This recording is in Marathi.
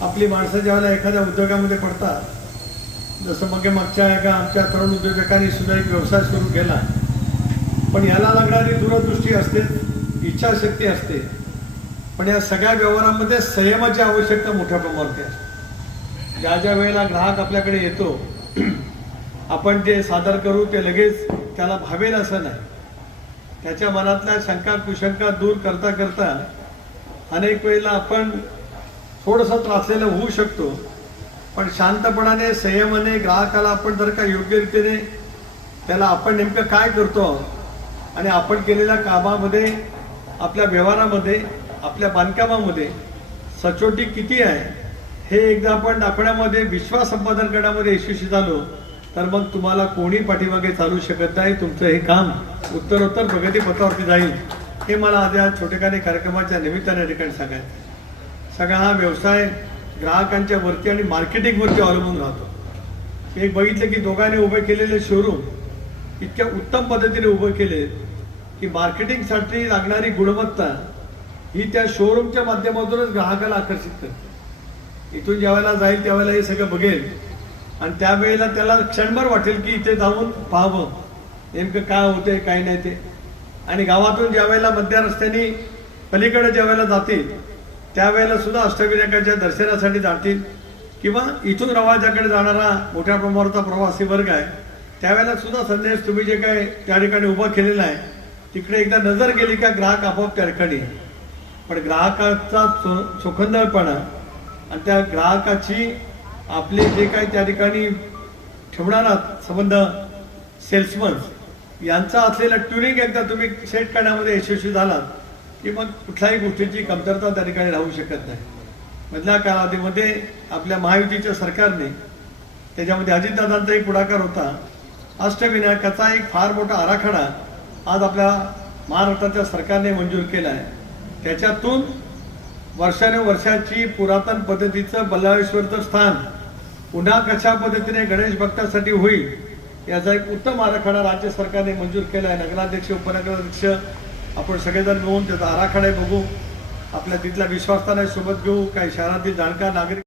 आपली माणसं ज्यावेळेला एखाद्या उद्योगामध्ये पडतात, जसं मागच्या एका आमच्या तरुण उद्योजकांनी सुद्धा एक व्यवसाय सुरू केला, पण याला लागणारी दूरदृष्टी असते, इच्छाशक्ती असते, पण या सगळ्या व्यवहारामध्ये संयमाची आवश्यकता मोठ्या प्रमाणात असते। ज्या ज्या वेळेला ग्राहक आपल्याकडे येतो, आपण जे सादर करू ते लगेच त्याला भावेल असं नाही। त्याच्या मनातल्या शंका कुशंका दूर करता करता अनेक वेळेला आपण थोडंसं त्रासलेलं होऊ शकतो, पण शांतपणाने संयमाने ग्राहकाला आपण जर का योग्य रीतीने त्याला आपण नेमकं काय करतो आणि आपण केलेल्या कामामध्ये, आपल्या व्यवहारामध्ये, आपल्या बांधकामामध्ये सचोटी किती आहे हे एकदा आपण दाखवण्यामध्ये, विश्वास संपादन करण्यामध्ये यशस्वी झालो तर मग तुम्हाला कोणी पाठीमागे चालू शकत नाही। तुमचं हे काम उत्तरोत्तर प्रगतीपथावरती जाईल, हे मला आज या छोटेखानी कार्यक्रमाच्या निमित्ताने ठिकाणी सांगायचं। सगळा हा व्यवसाय ग्राहकांच्या वरती आणि मार्केटिंगवरती अवलंबून राहतो। एक बघितलं की दोघांनी उभे केलेले शोरूम इतक्या उत्तम पद्धतीने उभे केले की मार्केटिंगसाठी लागणारी गुणवत्ता ही त्या शोरूमच्या माध्यमातूनच ग्राहकाला आकर्षित करते। इथून ज्यावेळेला जाईल त्यावेळेला हे सगळं बघेल आणि त्यावेळेला त्याला क्षणभर वाटेल की इथे जाऊन पाहावं नेमकं काय होतंय काय नाही ते। आणि गावातून ज्यावेळेला मध्य रस्त्याने पलीकडे ज्यावेळेला जातील त्यावेळेला सुद्धा अष्टविनायकाच्या दर्शनासाठी जातील, किंवा इथून रवाजाकडे जाणारा मोठ्या प्रमाणाचा प्रवासी वर्ग आहे त्यावेळेला सुद्धा संदेश तुम्ही जे काय त्या ठिकाणी उभा केलेला आहे तिकडे एकदा नजर गेली का ग्राहक आपोआप त्या ठिकाणी। पण ग्राहकाचा चोखंदळपणा आणि त्या ग्राहकाची आपले जे काही त्या ठिकाणी ठेवणारा संबंध, सेल्समन यांचा असलेला ट्युनिंग एकदा तुम्ही सेट करण्यामध्ये यशस्वी झालात की मग कुठल्याही गोष्टीची कमतरता त्या ठिकाणी राहू शकत नाही। मधल्या कालावधीमध्ये आपल्या महायुतीच्या सरकारने, त्याच्यामध्ये अजितदादांचाही पुढाकार होता, अष्टविनायकाचा एक फार मोठा आराखडा आज आपल्या महाराष्ट्राच्या सरकारने मंजूर केला आहे। त्याच्यातून वर्षानुवर्षाची पुरातन पद्धतीचं बल्लाळेश्वरचं स्थान पुन्हा कशा पद्धतीने गणेश भक्तासाठी होईल याचा एक उत्तम आराखडा राज्य सरकारने मंजूर केला आहे। नगराध्यक्ष, उपनगराध्यक्ष आपण सगळेजण मिळून त्याचा आराखडा बघू, आपल्या तिथल्या विश्वासाने सोबत घेऊ, काही शहरातील जाणकार नागरिक